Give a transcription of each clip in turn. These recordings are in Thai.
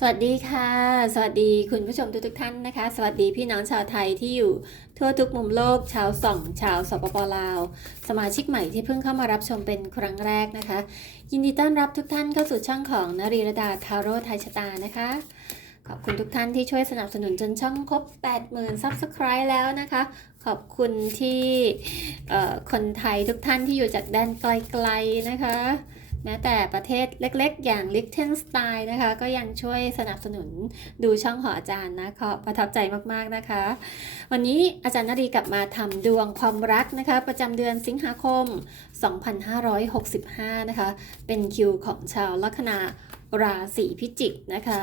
สวัสดีค่ะ สวัสดีคุณผู้ชมทุกทุกท่านนะคะ สวัสดีพี่น้องชาวไทยที่อยู่ทั่วทุกมุมโลก ชาวส่อง ชาวสปปลาว สมาชิกใหม่ที่เพิ่งเข้ามารับชมเป็นครั้งแรกนะคะ ยินดีต้อนรับทุกท่านเข้าสู่ช่องของนรีรดาทาโร่ไทยชะตานะคะ ขอบคุณทุกท่านที่ช่วยสนับสนุนจนช่องครบ 80,000 Subscribe แล้วนะคะ ขอบคุณที่คนไทยทุกท่านที่อยู่จากแดนไกลๆนะคะ แม้แต่ประเทศเล็กๆ อย่างลิ c เทนสไตน์นะคะ ก็ยังช่วยสนับสนุนดูช่องของอาจารย์นะขอประทับใจมากๆนะคะ วันนี้อาจารย์นรีกลับมาทำดวงความรักนะคะ ประจำเดือนสิงหาคม 2565 นะคะ เป็นคิวของชาวลัคนาราศีพิจิกนะคะ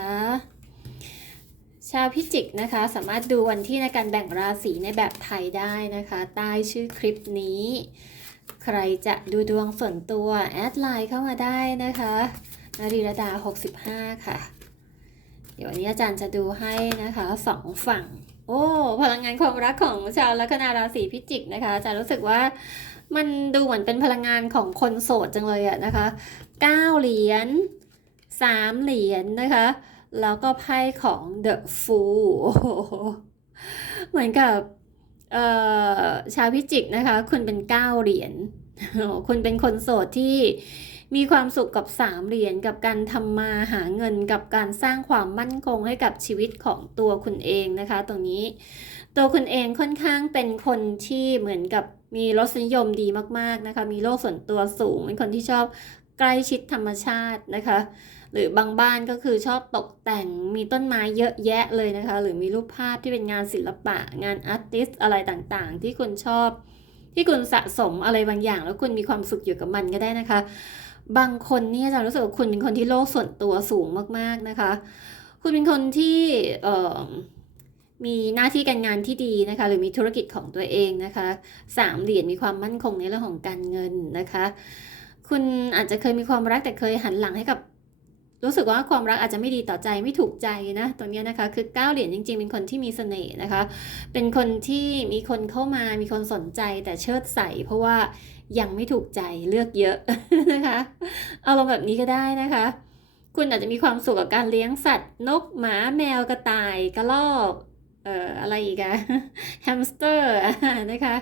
ชาวพิจิกนะคะสามารถดูวันที่ในการแบ่งราศีในแบบไทยได้นะคะ ใต้ชื่อคลิปนี้ ใครจะดูดวงส่วนตัวแอดไลน์เข้ามาได้นะคะนารีรดา 65 ค่ะ เดี๋ยววันนี้อาจารย์จะดูให้นะคะสองฝั่ง โอ้ พลังงานความรักของชาวลัคนาราศีพิจิกนะคะอาจารย์รู้สึกว่ามันดูเหมือนเป็นพลังงานของคนโสดจังเลยอะนะคะ 9 เหรียญ 3 เหรียญนะคะ แล้วก็ไพ่ของ The Fool โอ้โหเหมือนกับ ชาวพิจิกนะคะ คุณเป็นเก้าเหรียญคุณเป็นคนโสดที่มีความสุขกับสามเหรียญกับการทำมาหาเงินกับการสร้างความมั่นคงให้กับชีวิตของตัวคุณเองนะคะ ตรงนี้ ตัวคุณเองค่อนข้างเป็นคนที่เหมือนกับมีรสนิยมดีมากๆนะคะ มีโลกส่วนตัวสูง เป็นคนที่ชอบใกล้ชิดธรรมชาตินะคะ หรือบางบ้านก็คือชอบตกแต่งมีต้นไม้เยอะแยะเลยนะคะ หรือมีรูปภาพที่เป็นงานศิลปะ งานอาร์ติสอะไรต่างๆ ที่คุณชอบ ที่คุณสะสมอะไรบางอย่าง แล้วคุณมีความสุขอยู่กับมันก็ได้นะคะ บางคนนี่ยจะรู้สึกว่าคุณเป็นคนที่โลกส่วนตัวสูงมากๆนะคะ คุณเป็นคนที่เอ่อมีหน้าที่การงานที่ดีนะคะ หรือมีธุรกิจของตัวเองนะคะสามเหรียญมีความมั่นคงในเรื่องของการเงินนะคะ คุณอาจจะเคยมีความรักแต่เคยหันหลังให้กับ รู้สึกว่าความรักอาจจะไม่ดีต่อใจไม่ถูกใจนะตรงนี้นะคะคือก้าเหรียญจริงๆ เป็นคนที่มีเสน่ห์นะคะ เป็นคนที่มีคนเข้ามามีคนสนใจแต่เชิดใส่เพราะว่ายังไม่ถูกใจเลือกเยอะนะคะเอาลงแบบนี้ก็ได้นะคะ คุณอาจจะมีความสุขกับการเลี้ยงสัตว์ นกหมาแมวกระต่ายกระรอกเอ่ออะไรอีกอะแฮมสเตอร์นะคะ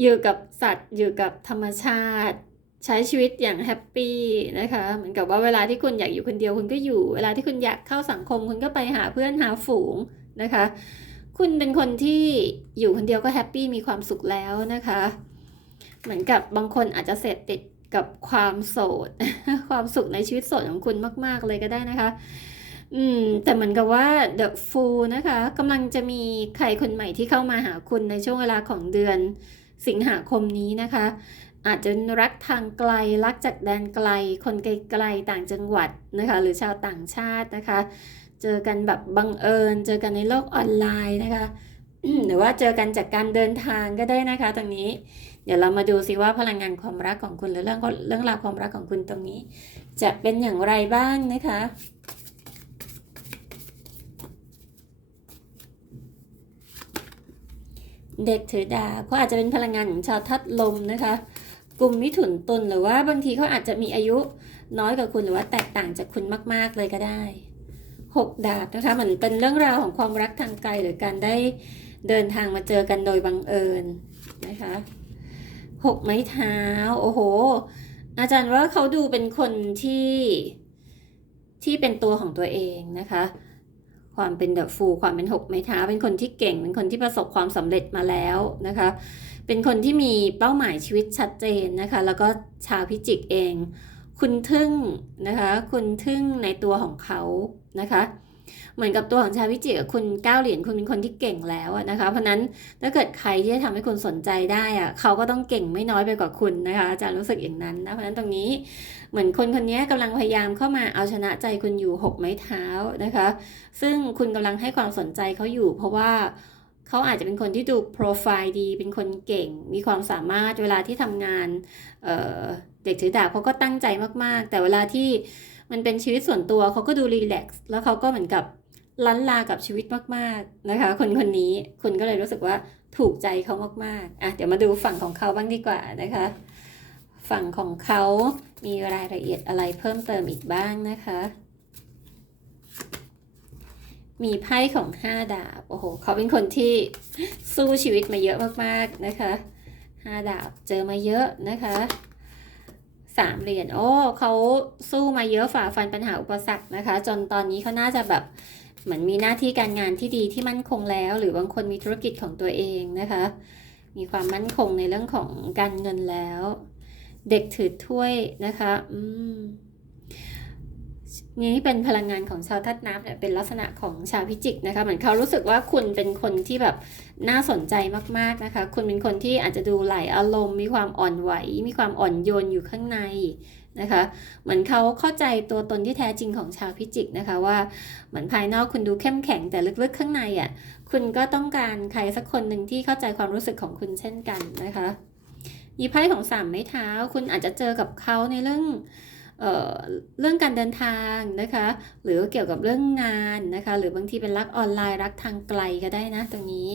อยู่กับสัตว์อยู่กับธรรมชาติ ใช้ชีวิตอย่างแฮปปี้นะคะเหมือนกับว่าเวลาที่คุณอยากอยู่คนเดียวคุณก็อยู่ เวลาที่คุณอยากเข้าสังคมคุณก็ไปหาเพื่อนหาฝูงนะคะ คุณเป็นคนที่อยู่คนเดียวก็แฮปปี้มีความสุขแล้วนะคะ เหมือนกับบางคนอาจจะเสพติดกับความโสด ความสุขในชีวิตโสดของคุณมาก ๆ เลยก็ได้นะคะ อืม แต่เหมือนกับว่า The Fool นะคะกำลังจะมีใครคนใหม่ที่เข้ามาหาคุณในช่วงเวลาของเดือนสิงหาคมนี้นะคะ อาจจะรักทางไกลรักจากแดนไกล คนไกลๆต่างจังหวัดนะคะ หรือชาวต่างชาตินะคะ เจอกันแบบบังเอิญ เจอกันในโลกออนไลน์นะคะ หรือว่าเจอกันจากการเดินทางก็ได้นะคะ ตรงนี้ เดี๋ยวเรามาดูสิว่าพลังงานความรักของคุณหรือเรื่องเรื่องราวความรักของคุณตรงนี้ จะเป็นอย่างไรบ้างนะคะเด็กถือดาบเขาอาจจะเป็นพลังงานของชาวทัดลมนะคะ กลุ่มมิถุนตุลหรือว่าบางทีเขาอาจจะมีอายุน้อยกว่าคุณหรือว่าแตกต่างจากคุณมาก ๆ เลยก็ได้หกดาบนะคะเหมือนเป็นเรื่องราวของความรักทางไกลหรือการได้เดินทางมาเจอกันโดยบังเอิญนะคะหกไม้เท้า โอ้โห อาจารย์ว่าเขาดูเป็นคนที่ที่เป็นตัวของตัวเองนะคะ ความเป็นเดอะฟู ความเป็นหกไม้เท้า เป็นคนที่เก่ง เป็นคนที่ประสบความสำเร็จมาแล้วนะคะ เป็นคนที่มีเป้าหมายชีวิตชัดเจนนะคะ แล้วก็ชาวพิจิกเอง คุณทึ่งนะคะ คุณทึ่งในตัวของเขานะคะ เหมือนกับตัวของชาวพิจิกคุณก้าวเหรียญคุณเป็นคนที่เก่งแล้วอะนะคะ เพราะนั้นถ้าเกิดใครที่จะทำให้คุณสนใจได้อะเขาก็ต้องเก่งไม่น้อยไปกว่าคุณนะคะอาจารย์รู้สึกอย่างนั้นนะเพราะฉะนั้นตรงนี้เหมือนคนคนนี้กำลังพยายามเข้ามาเอาชนะใจคุณอยู่หกไม้เท้านะคะ ซึ่งคุณกำลังให้ความสนใจเขาอยู่ เพราะว่า เขาอาจจะเป็นคนที่ดูโปรไฟล์ดี เป็นคนเก่ง มีความสามารถเวลาที่ทำงานเเด็กถือดาบเขาก็ตั้งใจมากๆ แต่เวลาที่มันเป็นชีวิตส่วนตัวเขาก็ดูรีแลกซ์แล้วเขาก็เหมือนกับลันลากับชีวิตมากๆนะคะ คนคนนี้คุณก็เลยรู้สึกว่าถูกใจเขามากๆอะเดี๋ยวมาดูฝั่งของเขาบ้างดีกว่านะคะ ฝั่งของเขามีรายละเอียดอะไรเพิ่มเติมอีกบ้างนะคะ มีไพ่ของห้าดาบ โอ้โห เขาเป็นคนที่สู้ชีวิตมาเยอะมากๆนะคะห้าดาบเจอมาเยอะนะคะสามเหรียญ โอ้ เขาสู้มาเยอะฝ่าฟันปัญหาอุปสรรคนะคะ จนตอนนี้เขาน่าจะแบบเหมือนมีหน้าที่การงานที่ดีที่มั่นคงแล้ว หรือบางคนมีธุรกิจของตัวเองนะคะ มีความมั่นคงในเรื่องของการเงินแล้ว เด็กถือถ้วยนะคะ อืม นี่เป็นพลังงานของชาวทัดนับเนี่ยเป็นลักษณะของชาวพิจิกนะคะเหมือนเขารู้สึกว่าคุณเป็นคนที่แบบน่าสนใจมากๆนะคะ คุณเป็นคนที่อาจจะดูไหลอารมณ์ มีความอ่อนไหว มีความอ่อนโยนอยู่ข้างในนะคะ เหมือนเขาเข้าใจตัวตนที่แท้จริงของชาวพิจิกนะคะว่าเหมือนภายนอกคุณดูเข้มแข็งแต่ลึกๆข้างในอะคุณก็ต้องการใครสักคนหนึ่งที่เข้าใจความรู้สึกของคุณเช่นกันนะคะมีไพ่ของสามไม้เท้า คุณอาจจะเจอกับเขาในเรื่อง เเรื่องการเดินทางนะคะ หรือเกี่ยวกับเรื่องงานนะคะ หรือบางทีเป็นรักออนไลน์รักทางไกลก็ได้นะตรงนี้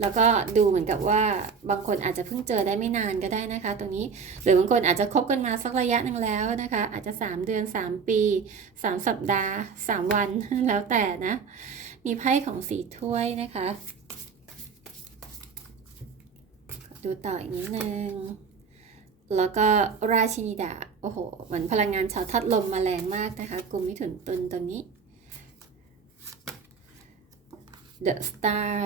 แล้วก็ดูเหมือนกับว่าบางคนอาจจะเพิ่งเจอได้ไม่นานก็ได้นะคะ ตรงนี้หรือบางคนอาจจะคบกันมาสักระยะหนึ่งแล้วนะคะ อาจจะ 3 เดือน 3 ปี 3 สัปดาห์ 3 วันแล้วแต่นะ มีไพ่ของสีถ้วยนะคะ ดูต่ออีกนิดนึง แล้วก็ราชินีดา โอ้โห เหมือนพลังงานชาวทัดลมมาแรงมากนะคะ กลุ่มมิถุนตุนตัวนี้ The Star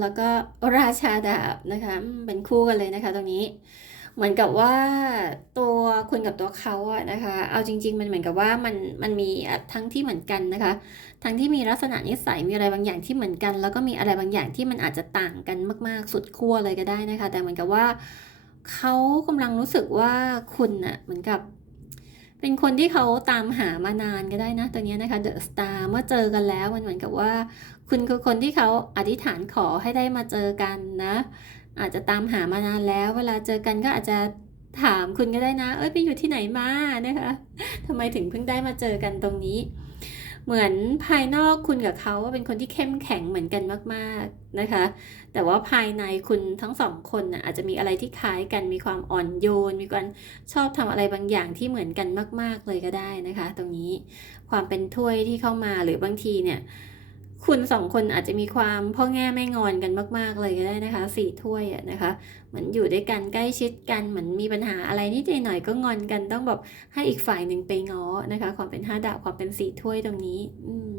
แล้วก็ราชาดาบนะคะ เป็นคู่กันเลยนะคะตรงนี้ เหมือนกับว่าตัวคุณกับตัวเขาอะนะคะ เอาจริง ๆ มันเหมือนกับว่ามันมันมีทั้งที่เหมือนกันนะคะ ทั้งที่มีลักษณะนิสัยมีอะไรบางอย่างที่เหมือนกัน แล้วก็มีอะไรบางอย่างที่มันอาจจะต่างกันมากๆสุดขั้วเลยก็ได้นะคะ แต่เหมือนกับว่าเขากำลังรู้สึกว่าคุณอะเหมือนกับเป็นคนที่เขาตามหามานานก็ได้นะตัวเนี้ยนะคะเดอะสตาร์เมื่อเจอกันแล้วมันเหมือนกับว่า คุณคือคนที่เขาอธิษฐานขอให้ได้มาเจอกันนะ อาจจะตามหามานานแล้ว เวลาเจอกันก็อาจจะถามคุณก็ได้นะ เอ้ยไปอยู่ที่ไหนมานะคะทำไมถึงเพิ่งได้มาเจอกันตรงนี้ เหมือนภายนอกคุณกับเขาว่าเป็นคนที่เข้มแข็งเหมือนกันมากๆนะคะ แต่ว่าภายในคุณทั้งสองคนนะอาจจะมีอะไรที่คล้ายกัน มีความอ่อนโยน มีการชอบทำอะไรบางอย่างที่เหมือนกันมาก ๆเลยก็ได้นะคะ ตรงนี้ความเป็นถ้วยที่เข้ามาหรือบางทีเนี่ย คุณสองคนอาจจะมีความพ่อแง่แม่งอนกันมาก ๆ เลยก็ได้นะคะสี่ถ้วยอะนะคะเหมือนอยู่ด้วยกันใกล้ชิดกันเหมือนมีปัญหาอะไรนิดหน่อยก็งอนกันต้องแบบให้อีกฝ่ายหนึ่งไปง้อนะคะ ความเป็นห้าดาบความเป็นสี่ถ้วยตรงนี้อืม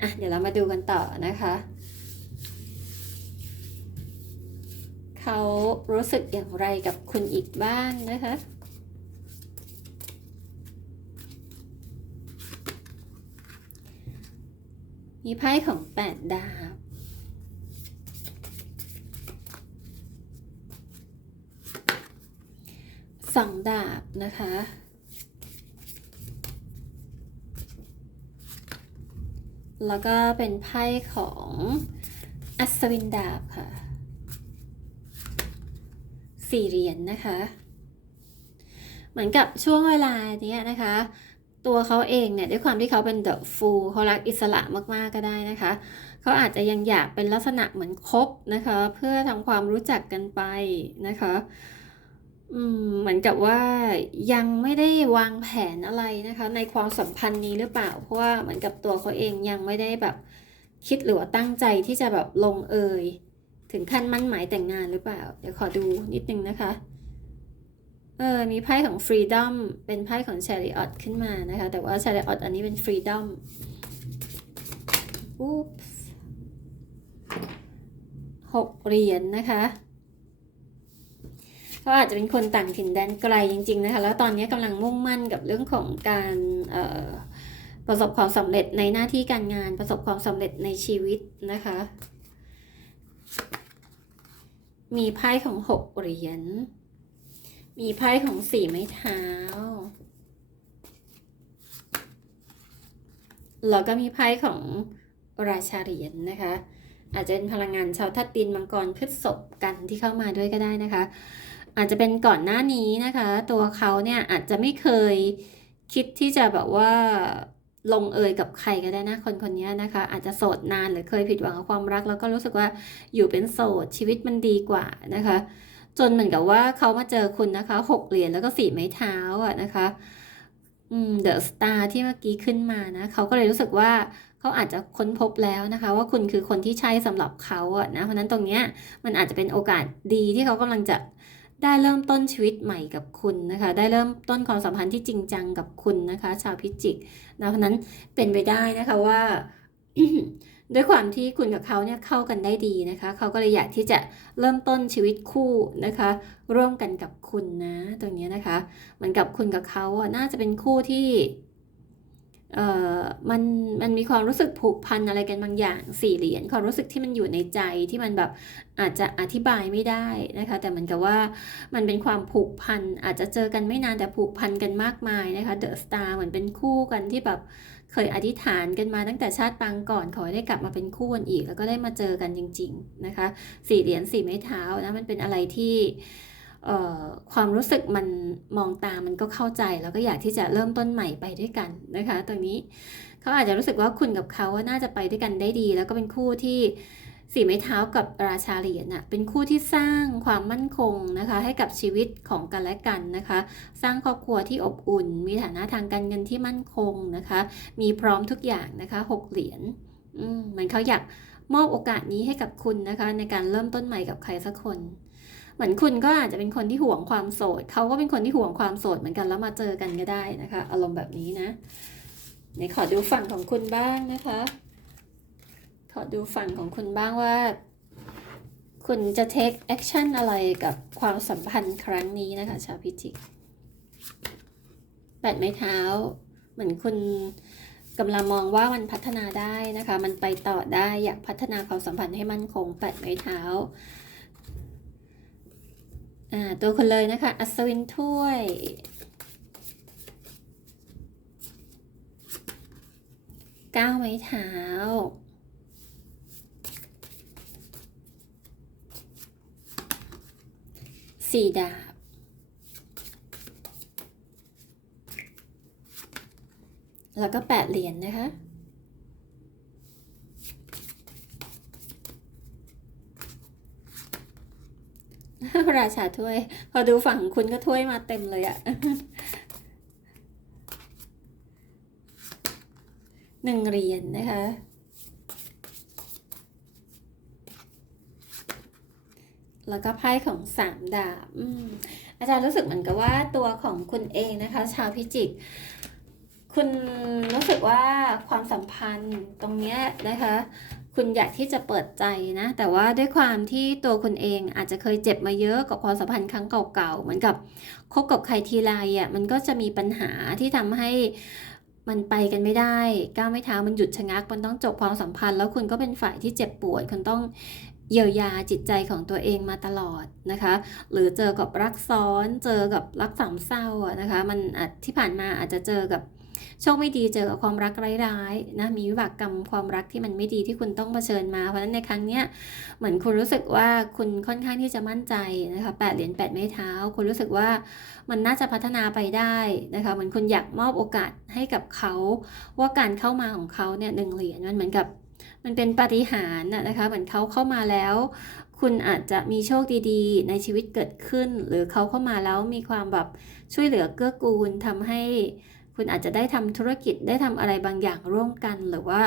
อะเดี๋ยวเรามาดูกันต่อนะคะเขารู้สึกอย่างไรกับคุณอีกบ้างนะคะ มีไพ่ของแปดดาบสองดาบนะคะ แล้วก็เป็นไพ่ของอัศวินดาบค่ะ สี่เหรียญนนะคะ เหมือนกับช่วงเวลาเนี้ยนะคะ ตัวเขาเองเนี่ยด้วยความที่เขาเป็นเดอะฟูลเขารักอิสระมากๆก็ได้นะคะ เขาอาจจะยังอยากเป็นลักษณะเหมือนคบนะคะ เพื่อทำความรู้จักกันไปนะคะอืมเหมือนกับว่ายังไม่ได้วางแผนอะไรนะคะ ในความสัมพันธ์นี้หรือเปล่า เพราะว่าเหมือนกับตัวเขาเองยังไม่ได้แบบคิดหรือว่าตั้งใจที่จะแบบลงเอย ถึงขั้นมั่นหมายแต่งงานหรือเปล่า เดี๋ยวขอดูนิดนึงนะคะ เออมีไพ่ของ Freedom เป็นไพ่ของ Chariot ขึ้นมานะคะ แต่ว่า Chariot อันนี้เป็น Freedom อุ๊บหกเหรียญนะคะเขาอาจจะเป็นคนต่างถิ่นแดนไกลจริง ๆ นะคะ แล้วตอนนี้กำลังมุ่งมั่นกับเรื่องของการประสบความสำเร็จในหน้าที่การงานประสบความสำเร็จในชีวิตนะคะ มีไพ่ของหกเหรียญ มีไพ่ของสี่ไม้เท้า แล้วก็มีไพ่ของราชาเหรียญนะคะ อาจจะเป็นพลังงานชาวทัดดินมังกรพฤษภกันที่เข้ามาด้วยก็ได้นะคะ อาจจะเป็นก่อนหน้านี้นะคะ ตัวเขาเนี่ยอาจจะไม่เคยคิดที่จะแบบว่าลงเอยกับใครก็ได้นะคนคนนี้นะคะ อาจจะโสดนานหรือเคยผิดหวังกับความรัก แล้วก็รู้สึกว่าอยู่เป็นโสดชีวิตมันดีกว่านะคะ จนเหมือนกับว่าเขามาเจอคุณนะคะหกเหรียญแล้วก็สี่ไม้เท้าอะนะคะอืมเดอะสตาร์ที่เมื่อกี้ขึ้นมานะเขาก็เลยรู้สึกว่าเขาอาจจะค้นพบแล้วนะคะ ว่าคุณคือคนที่ใช่สำหรับเขาอะนะ เพราะนั้นตรงเนี้ยมันอาจจะเป็นโอกาสดีที่เขากำลังจะได้เริ่มต้นชีวิตใหม่กับคุณนะคะ ได้เริ่มต้นความสัมพันธ์ที่จริงจังกับคุณนะคะ ชาวพิจิกนะเพราะนั้นเป็นไปได้นะคะว่า ด้วยความที่คุณกับเขาเนี่ยเข้ากันได้ดีนะคะ เขาก็เลยอยากที่จะเริ่มต้นชีวิตคู่นะคะ ร่วมกันกับคุณนะ ตรงนี้นะคะ เหมือนกับคุณกับเขาอะน่าจะเป็นคู่ที่ มันมันมีความรู้สึกผูกพันอะไรกันบางอย่างสี่เหรียญความรู้สึกที่มันอยู่ในใจที่มันแบบอาจจะอธิบายไม่ได้นะคะ แต่เหมือนกับว่ามันเป็นความผูกพันอาจจะเจอกันไม่นานแต่ผูกพันกันมากมายนะคะเดอะสตาร์เหมือนเป็นคู่กันที่แบบเคยอธิษฐานกันมาตั้งแต่ชาติปางก่อนขอให้ได้กลับมาเป็นคู่กันอีก แล้วก็ได้มาเจอกันจริง ๆนะคะสี่เหรียญสี่ไม้เท้านะมันเป็นอะไรที่ ความรู้สึกมันมองตามันก็เข้าใจ แล้วก็อยากที่จะเริ่มต้นใหม่ไปด้วยกันนะคะ ตรงนี้เขาอาจจะรู้สึกว่าคุณกับเขาน่าจะไปด้วยกันได้ดี แล้วก็เป็นคู่ที่สีไม้เท้ากับราชาเหรียญน่ะเป็นคู่ที่สร้างความมั่นคงนะคะ ให้กับชีวิตของกันและกันนะคะ สร้างครอบครัวที่อบอุ่น มีฐานะทางการเงินที่มั่นคงนะคะ มีพร้อมทุกอย่างนะคะหกเหรียญอืมเหมือนเขาอยากมอบโอกาสนี้ให้กับคุณนะคะ ในการเริ่มต้นใหม่กับใครสักคน เหมือนคุณก็อาจจะเป็นคนที่ห่วงความโสดเขาก็เป็นคนที่ห่วงความโสดเหมือนกันแล้วมาเจอกันก็ได้นะคะ อารมณ์แบบนี้นะไหนขอดูฝั่งของคุณบ้างนะคะ ขอดูฝั่งของคุณบ้างว่า คุณจะ take action อะไรกับความสัมพันธ์ครั้งนี้นะคะ ชาวพิจิกแปดไม้เท้า เหมือนคุณกำลังมองว่ามันพัฒนาได้นะคะ มันไปต่อได้อยากพัฒนาความสัมพันธ์ให้มั่นคงแปดไม้เท้าอ่า ตัวคนเลยนะคะ อัศวินถ้วยเก้าไม้เท้า สี่ดาบ แล้วก็แปดเหรียญนะคะ ราชาถ้วย พอดูฝั่งคุณก็ถ้วยมาเต็มเลยอะหนึ่งเหรียญนะคะ แล้วก็ไพ่ของสามดาบอืมอาจารย์รู้สึกเหมือนกับว่าตัวของคุณเองนะคะ ชาวพิจิก คุณรู้สึกว่าความสัมพันธ์ตรงเนี้ยนะคะ คุณอยากที่จะเปิดใจนะ แต่ว่าด้วยความที่ตัวคุณเองอาจจะเคยเจ็บมาเยอะกับความสัมพันธ์ครั้งเก่าๆ เหมือนกับคบกับใครทีไรอะมันก็จะมีปัญหาที่ทำให้มันไปกันไม่ได้ก้าวไม่เท้ามันหยุดชะงัก มันต้องจบความสัมพันธ์ แล้วคุณก็เป็นฝ่ายที่เจ็บปวดคุณต้องเยียวยาจิตใจของตัวเองมาตลอดนะคะ หรือเจอกับรักซ้อน เจอกับรักสามเศร้าอะนะคะ มันที่ผ่านมาอาจจะเจอกับ โชคไม่ดีเจอกับความรักร้ายๆนะมีวิบากกรรมความรักที่มันไม่ดีที่คุณต้องเผชิญมา เพราะฉะนั้นในครั้งเนี้ยเหมือนคุณรู้สึกว่าคุณค่อนข้างที่จะมั่นใจนะคะแปดเหรียญแปดไม้เท้า คุณรู้สึกว่ามันน่าจะพัฒนาไปได้นะคะเหมือนคุณอยากมอบโอกาสให้กับเขาว่าการเข้ามาของเขาเนี่ยหนึ่งเหรียญมันเหมือนกับมันเป็นปาฏิหาริย์นะคะ เหมือนเขาเข้ามาแล้ว คุณอาจจะมีโชคดีๆ ในชีวิตเกิดขึ้น หรือเขาเข้ามาแล้วมีความแบบช่วยเหลือเกื้อกูลทำให้ คุณอาจจะได้ทำธุรกิจได้ทำอะไรบางอย่างร่วมกัน หรือว่า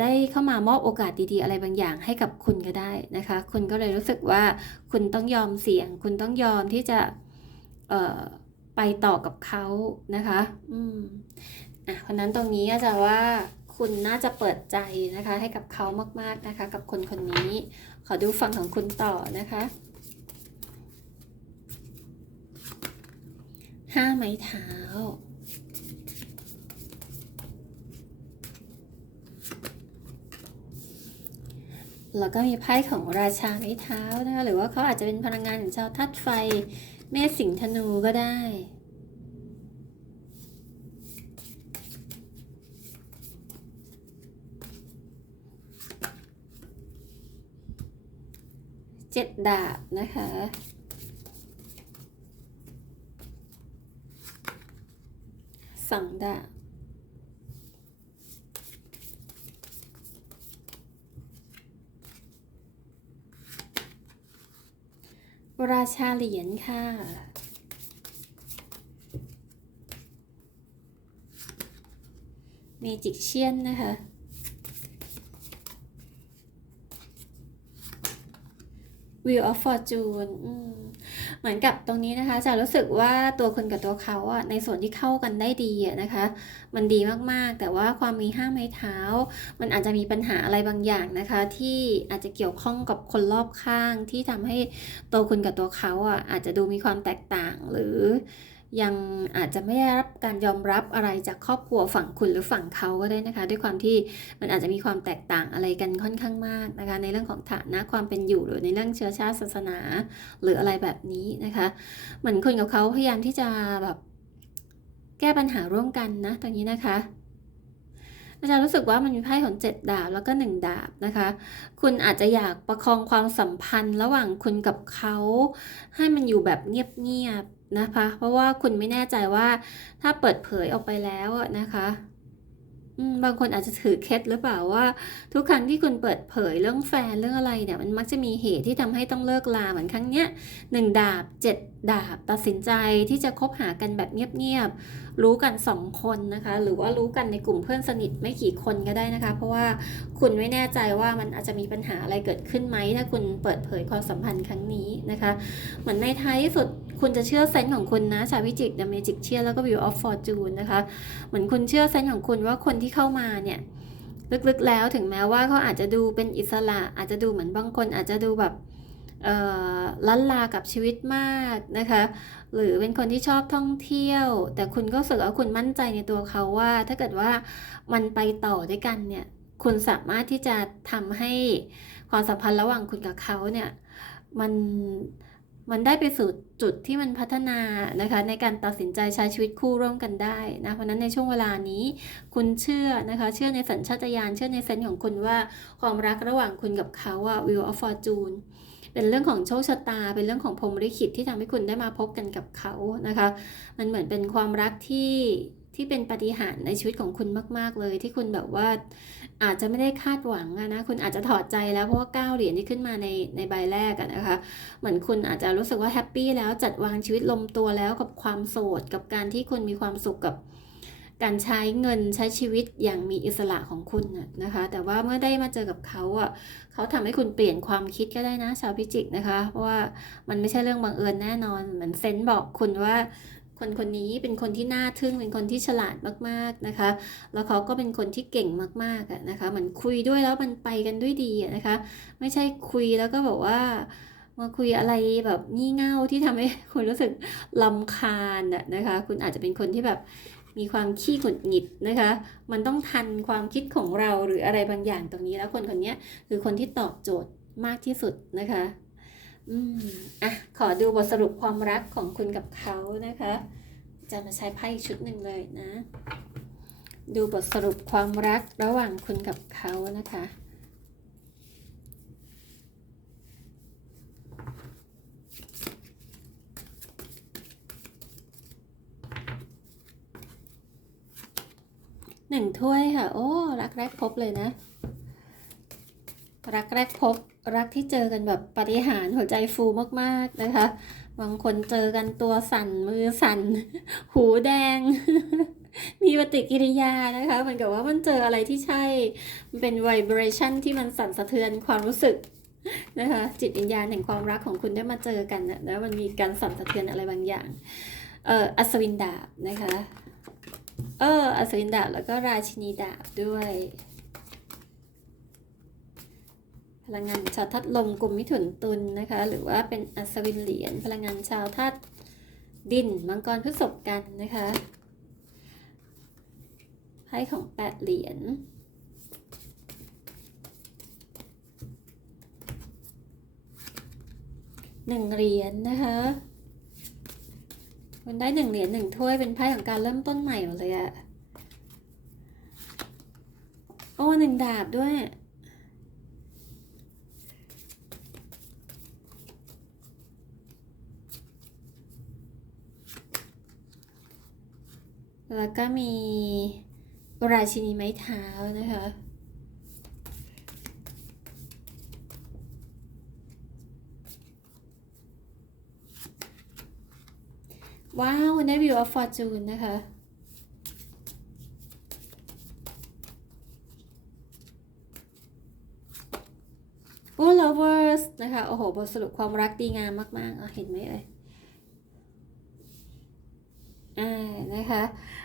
ได้เข้ามามอบโอกาสดีๆ อะไรบางอย่างให้กับคุณก็ได้นะคะ คุณก็เลยรู้สึกว่าคุณต้องยอมเสี่ยง คุณต้องยอมที่จะไปต่อกับเขานะคะ อืมอะเพราะนั้นตรงนี้อาจารย์ว่าคุณน่าจะเปิดใจนะคะ ให้กับเขามากๆนะคะ กับคนคนนี้ ขอดูฝั่งของคุณต่อนะคะห้าไม้เท้า แล้วก็มีไพ่ของราชาไม้เท้านะคะหรือว่าเขาอาจจะเป็นพลังงานของชาวธาตุไฟ เมษสิงธนูก็ได้ เจ็ดดาบนะคะสองดาบ ราชาเหรียญค่ะ เมจิกเชียนนะคะ Wheel of Fortune อืม เหมือนกับตรงนี้นะคะจะรู้สึกว่าตัวคุณกับตัวเขาอะในส่วนที่เข้ากันได้ดีอะนะคะ มันดีมากๆ แต่ว่าความมีห้าไม้เท้า มันอาจจะมีปัญหาอะไรบางอย่างนะคะ ที่อาจจะเกี่ยวข้องกับคนรอบข้างที่ทำให้ตัวคุณกับตัวเขาอะอาจจะดูมีความแตกต่างหรือ ยังอาจจะไม่ได้รับการยอมรับอะไรจากครอบครัวฝั่งคุณหรือฝั่งเขาก็ได้นะคะ ด้วยความที่มันอาจจะมีความแตกต่างอะไรกันค่อนข้างมากนะคะ ในเรื่องของฐานะความเป็นอยู่หรือในเรื่องเชื้อชาติศาสนา หรืออะไรแบบนี้นะคะ เหมือนคุณกับเขาพยายามที่จะแบบแก้ปัญหาร่วมกันนะตรงนี้นะคะอาจารย์รู้สึกว่ามันมีไพ่ของเจ็ดดาบแล้วก็หนึ่งดาบนะคะ คุณอาจจะอยากประคองความสัมพันธ์ ระหว่างคุณกับเขา ให้มันอยู่แบบเงียบ นะคะ เพราะว่าคุณไม่แน่ใจว่าถ้าเปิดเผยออกไปแล้วนะคะบางคนอาจจะถือเคล็ดหรือเปล่าว่า ทุกครั้งที่คุณเปิดเผยเรื่องแฟนเรื่องอะไรเนี่ยมันมักจะมีเหตุที่ทำให้ต้องเลิกลาเหมือนครั้งเนี้ยหนึ่งดาบเจ็ดดาบตัดสินใจที่จะคบหากันแบบเงียบๆรู้กันสองคนนะคะ หรือว่ารู้กันในกลุ่มเพื่อนสนิทไม่กี่คนก็ได้นะคะ เพราะว่าคุณไม่แน่ใจว่ามันอาจจะมีปัญหาอะไรเกิดขึ้นไหมถ้าคุณเปิดเผยความสัมพันธ์ครั้งนี้นะคะ เหมือนในท้ายที่สุด คุณจะเชื่อเซนส์ของคุณนะชาววิจิกเดอะเมจิกเชียแล้วก็ View of Fortune นะคะ เหมือนคุณเชื่อเซนส์ของคุณว่าคนที่เข้ามาเนี่ยลึกๆแล้วถึงแม้ว่าเขาอาจจะดูเป็นอิสระ อาจจะดูเหมือนบางคนอาจจะดูแบบลันลากับชีวิตมากนะคะ หรือเป็นคนที่ชอบท่องเที่ยว แต่คุณก็รู้สึกว่าคุณมั่นใจในตัวเขาว่า ถ้าเกิดว่ามันไปต่อด้วยกันเนี่ย คุณสามารถที่จะทำให้ความสัมพันธ์ระหว่างคุณกับเขาเนี่ย มัน มันได้ไปสู่จุดที่มันพัฒนานะคะในการตัดสินใจใช้ชีวิตคู่ร่วมกันได้นะเพราะฉะนั้นในช่วงเวลานี้ คุณเชื่อนะคะเชื่อในสัญชาตญาณเชื่อในเซนส์ของคุณว่าความรักระหว่างคุณกับเขาอะ will of Fortune เป็นเรื่องของโชคชะตา เป็นเรื่องของพรหมลิขิตที่ทำให้คุณได้มาพบกันกับเขานะคะ มันเหมือนเป็นความรักที่ ที่เป็นปฏิหารในชีวิตของคุณมาก ๆ เลย ที่คุณแบบว่าอาจจะไม่ได้คาดหวังอะนะคุณอาจจะถอดใจแล้วเพราะว่าเก้าเหรียญที่ขึ้นมาในในใบแรกนะคะ เหมือนคุณอาจจะรู้สึกว่าแฮปปี้แล้วจัดวางชีวิตลมตัวแล้วกับความโสดกับการที่คุณมีความสุขกับการใช้เงินใช้ชีวิตอย่างมีอิสระของคุณนะคะ แต่ว่าเมื่อได้มาเจอกับเขาอะเขาทำให้คุณเปลี่ยนความคิดก็ได้นะชาวพิจิกนะคะ เพราะว่ามันไม่ใช่เรื่องบังเอิญแน่นอน เหมือนเซนต์บอกคุณว่า คนคนนี้เป็นคนที่น่าทึ่งเป็นคนที่ฉลาดมากๆนะคะ แล้วเขาก็เป็นคนที่เก่งมากๆอะนะคะเหมือนคุยด้วยแล้วมันไปกันด้วยดีอะนะคะ ไม่ใช่คุยแล้วก็บอกว่ามาคุยอะไรแบบงี่เง่าที่ทำให้คุณรู้สึกลำคาญอะนะคะ คุณอาจจะเป็นคนที่แบบมีความขี้หงุดหงิดนะคะ มันต้องทันความคิดของเราหรืออะไรบางอย่างตรงนี้แล้วคนคนนี้คือคนที่ตอบโจทย์มากที่สุดนะคะ อืมอะขอดูบทสรุปความรักของคุณกับเขานะคะ จะมาใช้ไพ่อีกชุดหนึ่งเลยนะ ดูบทสรุปความรักระหว่างคุณกับเขานะคะหนึ่งถ้วยค่ะ โอ้ รักแรกพบเลยนะ รักแรกพบ รักที่เจอกันแบบปฏิหารหัวใจฟูมากๆนะคะ บางคนเจอกันตัวสั่นมือสั่น หูแดง มีปฏิกิริยานะคะเหมือนกับว่ามันเจออะไรที่ใช่ มันเป็น vibration ที่มันสั่นสะเทือนความรู้สึกนะคะจิตวิญญาณแห่งความรักของคุณได้มาเจอกันนะแล้วมันมีการสั่นสะเทือนอะไรบางอย่าง เอ่ออัศวินดาบนะคะ เอออัศวินดาบแล้วก็ราชินีดาบด้วย พลังงานชาวธาตุลมกลุ่มมิถุนตุลนะคะ หรือว่าเป็นอัศวินเหรียญพลังงานชาวธาตุดินมังกรพฤษภกันนะคะไพ่ของแปดเหรียญหนึ่งเหรียญนะคะคุณได้หนึ่งเหรียญหนึ่งถ้วยเป็นไพ่ของการเริ่มต้นใหม่หมดเลยอะโอ้หนึ่งดาบด้วย แล้วก็มีราชินีไม้เท้านะคะว้าวได้ Wheel of Fortune นะคะ โอ้ lovers นะคะ โอ้โห บทสรุปความรักดีงามมากๆเห็นไหมเอ่ยอ่า นะคะ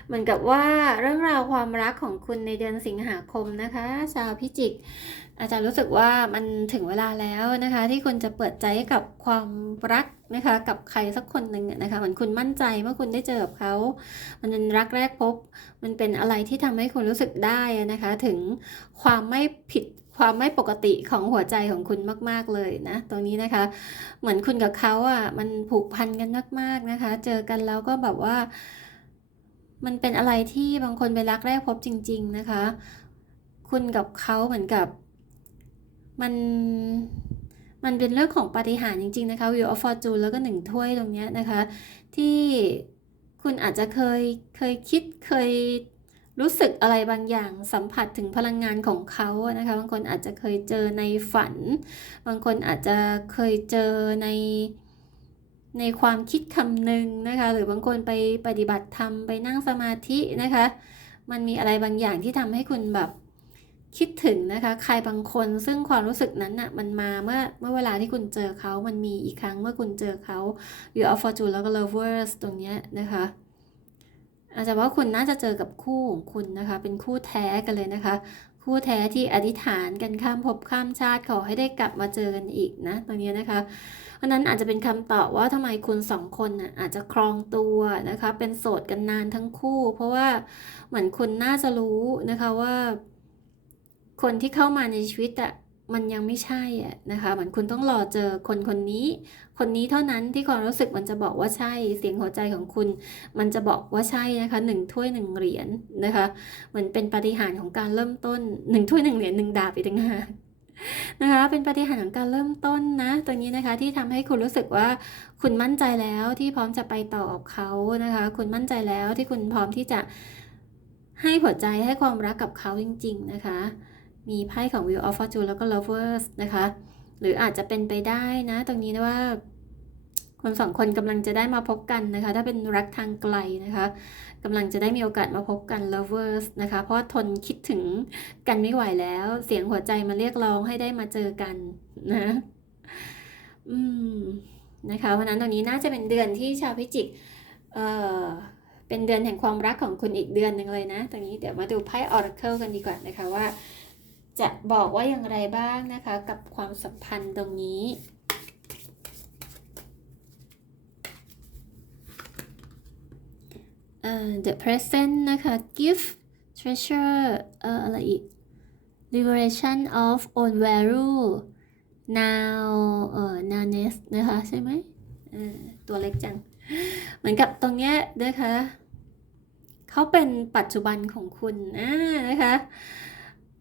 เหมือนกับว่าเรื่องราวความรักของคุณในเดือนสิงหาคมนะคะชาวพิจิก อาจารย์รู้สึกว่ามันถึงเวลาแล้วนะคะ ที่คุณจะเปิดใจกับความรักนะคะกับใครสักคนหนึ่งนะคะเหมือนคุณมั่นใจเมื่อคุณได้เจอกับเขา มันเป็นรักแรกพบ มันเป็นอะไรที่ทำให้คุณรู้สึกได้นะคะ ถึงความไม่ผิดความไม่ปกติของหัวใจของคุณมาก ๆ เลยนะ ตรงนี้นะคะ เหมือนคุณกับเขาอะมันผูกพันกันมาก ๆ นะคะ เจอกันแล้วก็แบบว่า มันเป็นอะไรที่บางคนเป็นรักแรกพบจริง ๆนะคะ คุณกับเขาเหมือนกับ มันมันเป็นเรื่องของปาฏิหาริย์จริง ๆ นะคะ Wheel of Fortune แล้วก็หนึ่งถ้วยตรงเนี้ยนะคะ ที่คุณอาจจะเคยเคยคิดเคยรู้สึกอะไรบางอย่างสัมผัสถึงพลังงานของเขานะคะบางคนอาจจะเคยเจอในฝัน บางคนอาจจะเคยเจอใน ในความคิดคำหนึ่งนะคะ หรือบางคนไปปฏิบัติธรรมไปนั่งสมาธินะคะ มันมีอะไรบางอย่างที่ทำให้คุณแบบคิดถึงนะคะ ใครบางคนซึ่งความรู้สึกนั้นน่ะมันมาเมื่อเมื่อเวลาที่คุณเจอเขา มันมีอีกครั้งเมื่อคุณเจอเขา You of Fortune แล้วก็ Lovers ตรงเนี้ยนะคะ อาจจะว่าคุณน่าจะเจอกับคู่ของคุณนะคะ เป็นคู่แท้กันเลยนะคะ คู่แท้ที่อธิษฐานกันข้ามภพข้ามชาติขอให้ได้กลับมาเจอกันอีกนะ ตรงนี้นะคะ ราะนั้นอาจจะเป็นคำตอบว่าทำไมคุณสองคนน่ะอาจจะครองตัวนะคะ เป็นโสดกันนานทั้งคู่ เพราะว่าเหมือนคุณน่าจะรู้นะคะว่า คนที่เข้ามาในชีวิตอะมันยังไม่ใช่อะนะคะเหมือนคุณต้องรอเจอคนคนนี้ คนนี้เท่านั้นที่ความรู้สึกมันจะบอกว่าใช่ เสียงหัวใจของคุณ มันจะบอกว่าใช่นะคะหนึ่งถ้วยหนึ่งเหรียญนะคะเหมือนเป็นปฏิหารของการเริ่มต้นหนึ่งถ้วยหนึ่งเหรียญหนึ่งดาบอีกต่างหาก นะคะ เป็นปฏิหารของการเริ่มต้นนะ ตัวนี้นะคะที่ทำให้คุณรู้สึกว่าคุณมั่นใจแล้วที่พร้อมจะไปต่อกับเขานะคะ คุณมั่นใจแล้วที่คุณพร้อมที่จะให้หัวใจให้ความรักกับเขาจริง ๆ นะคะ มีไพ่ของ Wheel of Fortune แล้วก็ Lovers นะคะ หรืออาจจะเป็นไปได้นะ ตรงนี้นะว่า คนสองคนกำลังจะได้มาพบกันนะคะ ถ้าเป็นรักทางไกลนะคะกำลังจะได้มีโอกาสมาพบกัน lovers นะคะ เพราะทนคิดถึงกันไม่ไหวแล้ว เสียงหัวใจมาเรียกร้องให้ได้มาเจอกันนะอืมนะคะเพราะนั้นตรงนี้น่าจะเป็นเดือนที่ชาวพิจิกเอ่อเป็นเดือนแห่งความรักของคุณอีกเดือนหนึ่งเลยนะ ตรงนี้เดี๋ยวมาดูไพ่ Oracle กันดีกว่านะคะว่า จะบอกว่าอย่างไรบ้างนะคะ กับความสัมพันธ์ตรงนี้ เอ่อ the present นะคะ gift treasure เอ่ออะไรอีก liberation of own value now เอ่อ nowness นะคะใช่ไหมตัวเล็กจัง เหมือนกับตรงเนี้ยนะคะเขาเป็นปัจจุบันของคุณนะคะ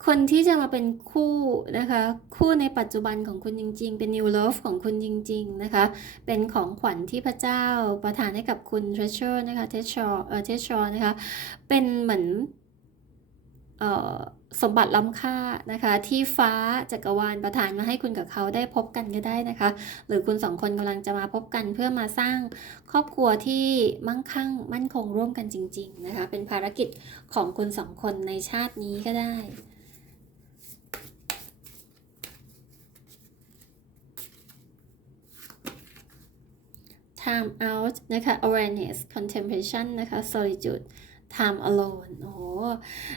คนที่จะมาเป็นคู่นะคะ คู่ในปัจจุบันของคุณจริง ๆ เป็น new love ของคุณจริง ๆ นะคะ เป็นของขวัญที่พระเจ้าประทานให้กับคุณ treasure นะคะ treasure เอ่อ treasure นะคะ เป็นเหมือนเอ่อสมบัติล้ำค่านะคะที่ฟ้าจักรวาลประทานมาให้คุณกับเขาได้พบกันก็ได้นะคะ หรือคุณสองคนกำลังจะมาพบกันเพื่อมาสร้างครอบครัวที่มั่งคั่งมั่นคงร่วมกันจริง ๆ นะคะ เป็นภารกิจของคุณสองคนในชาตินี้ก็ได้ time out นะคะ awareness contemplation นะคะ solitude time alone โอ้โห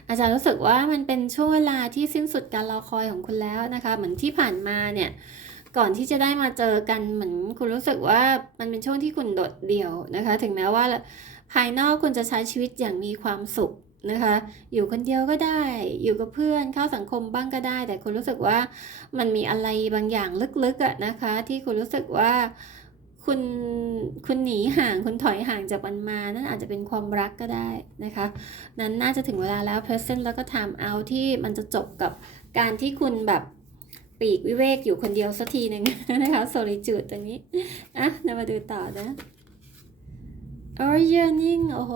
อาจารย์รู้สึกว่ามันเป็นช่วงเวลาที่สิ้นสุดการรอคอยของคุณแล้วนะคะ เหมือนที่ผ่านมาเนี่ย ก่อนที่จะได้มาเจอกันเหมือนคุณรู้สึกว่ามันเป็นช่วงที่คุณโดดเดี่ยวนะคะ ถึงแม้ว่าภายนอกคุณจะใช้ชีวิตอย่างมีความสุขนะคะ อยู่คนเดียวก็ได้ อยู่กับเพื่อน เข้าสังคมบ้างก็ได้ แต่คุณรู้สึกว่ามันมีอะไรบางอย่างลึกๆอะนะคะ ที่คุณรู้สึกว่า คุณคุณหนีห่างคุณถอยห่างจากมันมา นั่นอาจจะเป็นความรักก็ได้นะคะ นั้นน่าจะถึงเวลาแล้ว present แล้วก็ time out ที่มันจะจบกับการที่คุณแบบปีกวิเวกอยู่คนเดียวสักทีหนึ่งนะคะ solitude ตรงนี้อะเรามาดูต่อนะ or yearning โอ้โห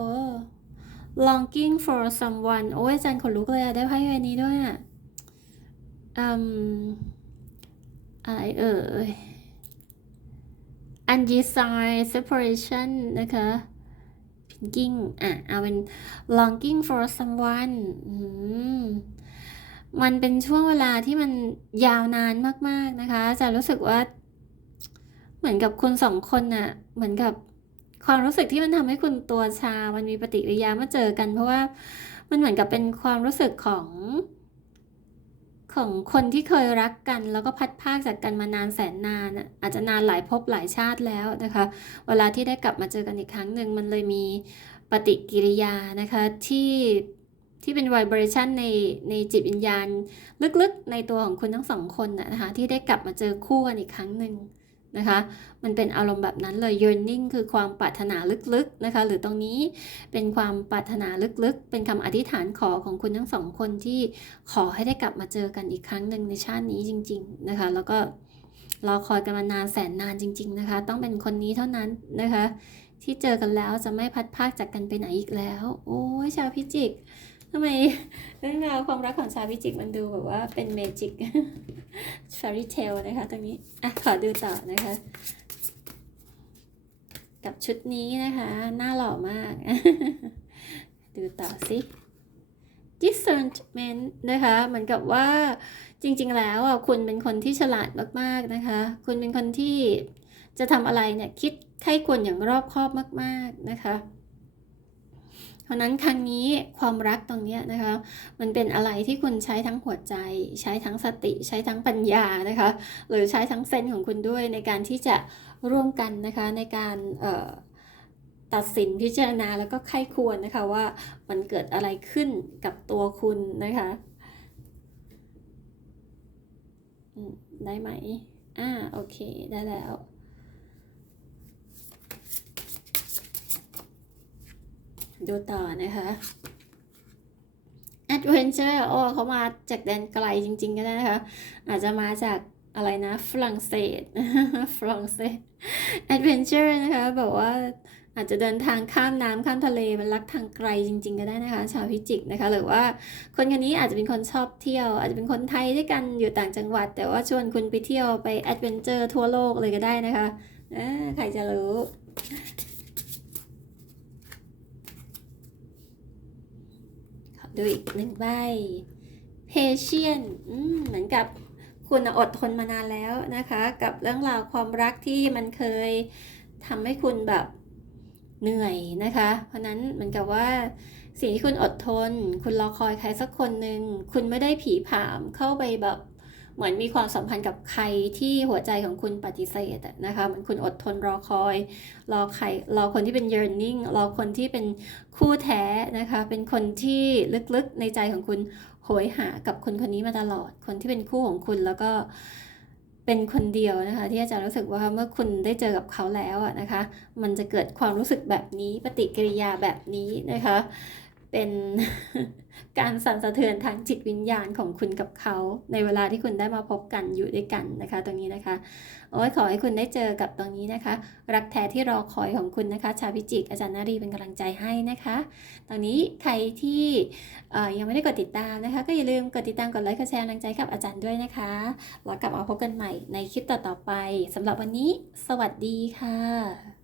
longing for someone โอ้ยอาจารย์ขนลุกเลยอะได้ไพ่ใบนี้ด้วยอะอืมอะไรเอ่ย undesired separation นะคะ longing อะเอาเป็น longing for someone อืมมันเป็นช่วงเวลาที่มันยาวนานมาก ๆ นะคะ จะรู้สึกว่า เหมือนกับคุณสองคนน่ะ เหมือนกับความรู้สึกที่มันทำให้คุณตัวชา มันมีปฏิกิริยาเมื่อเจอกัน เพราะว่ามันเหมือนกับเป็นความรู้สึกของ ของคนที่เคยรักกัน แล้วก็พัดพาคจากกันมานานแสนนานอาจจะนานหลายภพหลายชาติแล้วนะคะ เวลาที่ได้กลับมาเจอกันอีกครั้งหนึ่งมันเลยมีปฏิกิริยานะคะที่ที่เป็นไวเบรชันในในจิตวิญญาณ ลึกๆ ในตัวของคุณทั้งสองคนนะคะที่ได้กลับมาเจอคู่กันอีกครั้งหนึ่ง นะคะ มันเป็นอารมณ์แบบนั้นเลย yearning คือความปรารถนาลึกๆนะคะ หรือตรงนี้เป็นความปรารถนาลึกๆ เป็นคำอธิษฐานขอของคุณทั้งสองคนที่ขอให้ได้กลับมาเจอกันอีกครั้งหนึ่งในชาตินี้จริง ๆนะคะ แล้วก็รอคอยกันมานานแสนนานจริง ๆนะคะ ต้องเป็นคนนี้เท่านั้นนะคะ ที่เจอกันแล้วจะไม่พัดพากจากกันไปไหนอีกแล้ว โอ้ยชาวพิจิก ทำไมเรื่องราวความรักของชาวพิจิกมันดูแบบว่าเป็นเมจิกฟ a รี่เทลนะคะตรงนี้ อะ ขอดูต่อนะคะ กับชุดนี้นะคะหน้าหล่อมาก ดูต่อสิ discernment นะคะ เหมือนกับว่าจริง ๆ แล้วอะคุณเป็นคนที่ฉลาดมากๆนะคะ คุณเป็นคนที่จะทำอะไรเนี่ย คิดใคร่ควรอย่างรอบคอบมาก ๆ นะคะ ราะนั้นครั้งนี้ความรักตรงนี้นะคะ มันเป็นอะไรที่คุณใช้ทั้งหัวใจ ใช้ทั้งสติใช้ทั้งปัญญานะคะ หรือใช้ทั้งเซนของคุณด้วยในการที่จะร่วมกันนะคะในการตัดสินพิจารณาแล้วก็ไข้ควรนะคะว่ามันเกิดอะไรขึ้นกับตัวคุณนะคะได้ไหมอ่าโอเคได้แล้ว ดูต่อนะคะ Adventure โอ้เขามาจากแดนไกลจริง ๆ ก็ได้นะคะ อาจจะมาจากอะไรนะ ฝรั่งเศส ฝรั่งเศส Adventure นะคะแบบว่าอาจจะเดินทางข้ามน้ำข้ามทะเลมันรักทางไกลจริง ๆ ก็ได้นะคะ ชาวพิจิกนะคะ หรือว่าคนคนนี้อาจจะเป็นคนชอบเที่ยว อาจจะเป็นคนไทยด้วยกันอยู่ต่างจังหวัด แต่ว่าชวนคุณไปเที่ยวไป Adventure ทั่วโลกเลยก็ได้นะคะใครจะรู้ ขอ ดูอีกหนึ่งใบ patient เหมือนกับคุณอดทนมานานแล้วนะคะ กับเรื่องราวความรักที่มันเคยทำให้คุณแบบเหนื่อยนะคะ เพราะนั้นเหมือนกับว่าสิ่งที่คุณอดทน คุณรอคอยใครสักคนหนึ่งคุณไม่ได้ผีผามเข้าไปแบบ เหมือนมีความสัมพันธ์กับใครที่หัวใจของคุณปฏิเสธนะคะเหมือนคุณอดทนรอคอย รอใครรอคนที่เป็น yearning รอคนที่เป็นคู่แท้นะคะ เป็นคนที่ลึกๆในใจของคุณโหยหากับคนคนนี้มาตลอด คนที่เป็นคู่ของคุณแล้วก็เป็นคนเดียวนะคะ ที่อาจารย์รู้สึกว่าเมื่อคุณได้เจอกับเขาแล้วนะคะ มันจะเกิดความรู้สึกแบบนี้ปฏิกิริยาแบบนี้นะคะ เป็นการสั่นสะเทือนทางจิตวิญญาณของคุณกับเขา ในเวลาที่คุณได้มาพบกันอยู่ด้วยกันนะคะ ตรงนี้นะคะ โอ้ยขอให้คุณได้เจอกับตรงนี้นะคะ รักแท้ที่รอคอยของคุณนะคะ ชาพิจิก อาจารย์นารีเป็นกำลังใจให้นะคะ ตอนนี้ใครที่ยังไม่ได้กดติดตามนะคะ ก็อย่าลืมกดติดตามกดไลค์กดแชร์กำลังใจกับอาจารย์ด้วยนะคะแล้วกลับมาพบกันใหม่ในคลิปต่อๆไปสำหรับวันนี้ สวัสดีค่ะ